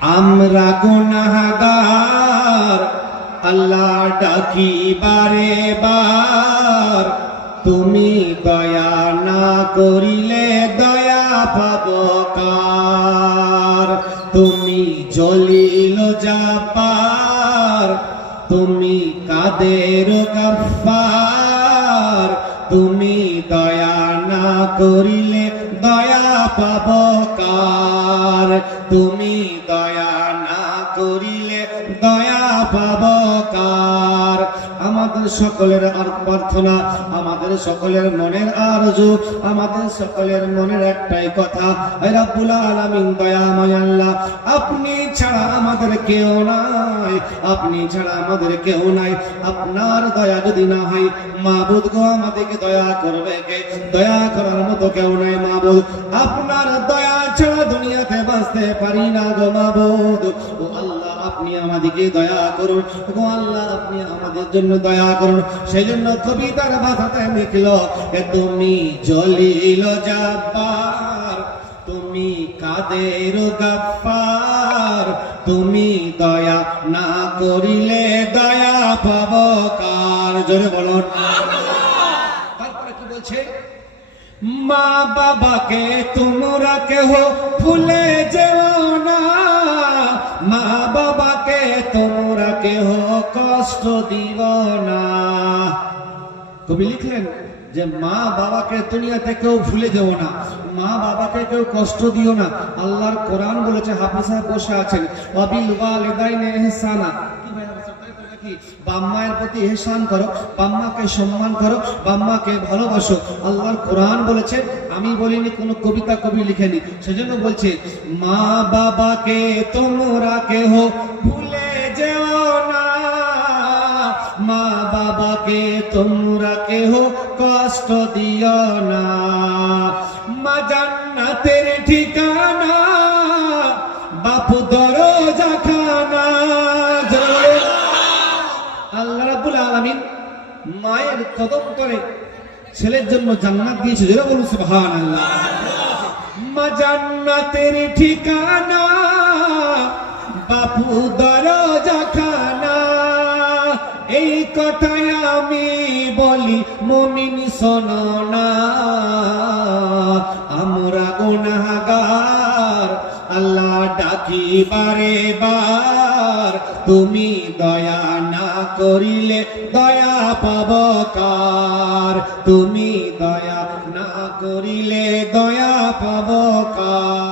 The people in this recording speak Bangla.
আমরা গুনাহগার আল্লাহ ডাকি বারে বার, তুমি দয়া না করিলে দয়া পাবো কার। তুমি জলিল জাব্বার, তুমি কাদের গফফার, তুমি দয়া না করিলে দয়া পাবো কার। তুমি দয়া না করিলে দয়া পাবো কার। আমাদের সকলের আর প্রার্থনা, আমাদের সকলের মনের আরজু, আমাদের সকলের মনের একটাই কথা, হে রব্বুল আলামিন দয়াময় আল্লাহ, আপনি ছাড়া আমাদের কেউ নাই, আপনি ছাড়া আমাদের কেউ নাই। আপনার দয়া যদি না হয় মাবুদ গো, আমাদেরকে দয়া করবে কে? দয়া করার মতো কেউ নাই মাবুদ। আপনার দয়া ছাড়া দুনিয়াতে বাঁচতে পারি না গো মাবুদ। ও আল্লাহ, আপনি আমাদেরকে দয়া করুন গো আল্লাহ, আপনি আমাদের জন্য দয়া করুন। সেই জন্য কবিতার ভাষাতে লিখলো, তুমি জলিল জাব্বার, তুমি কাদের গফফার, তুমি দয়া না করিলে দয়া পাবো কার। জোরে বলুন। তারপরে কি বলছে? মা বাবাকে তোমরা কেহ ভুলে যেও না, মা বাবাকে তোমরা কেহ কষ্ট দিও না। কবি লিখলেন যে মা বাবাকে দুনিয়াতে কেউ ভুলে যেও না, মা বাবাকে কেউ কষ্ট দিও না। আল্লাহর কোরআন বলেছে, হাফেজ সাহেব বসে আছেন, ওয়াবিল ওয়ালিদাইনি ইহসানা, বাম্মায়ের প্রতি ইহসান করো, বাম্মাকে সম্মান করো, বাম্মাকে ভালোবাসো। আল্লাহর কোরআন বলেছে, আমি বলিনি, কোন কবিতা কবি লিখেনি। সেজন্য বলছে মা বাবাকে তোমরা কেহ ভুলে যেও না, মা বাবাকে তোমরা কেহ কষ্ট দিও না। মা জান্নাতের ঠিকানা, বাপু দরজা খানা। আল্লাহ রাব্বুল আলামিন মায়ের কদম করে ছেলের জন্য জান্নাত দিয়েছে। যারা বলুন সুবহানাল্লাহ। মা জান্নাতের ঠিকানা, বাপু দরজা খানা। এই কথাই আমি বলি মুমিন শোনো না, আমরা গুনাহগার আল্লাহ ডাকি বারে বার, তুমি দয়া না করিলে দয়া পাবো কার। তুমি দয়া না করিলে দয়া পাবো কার।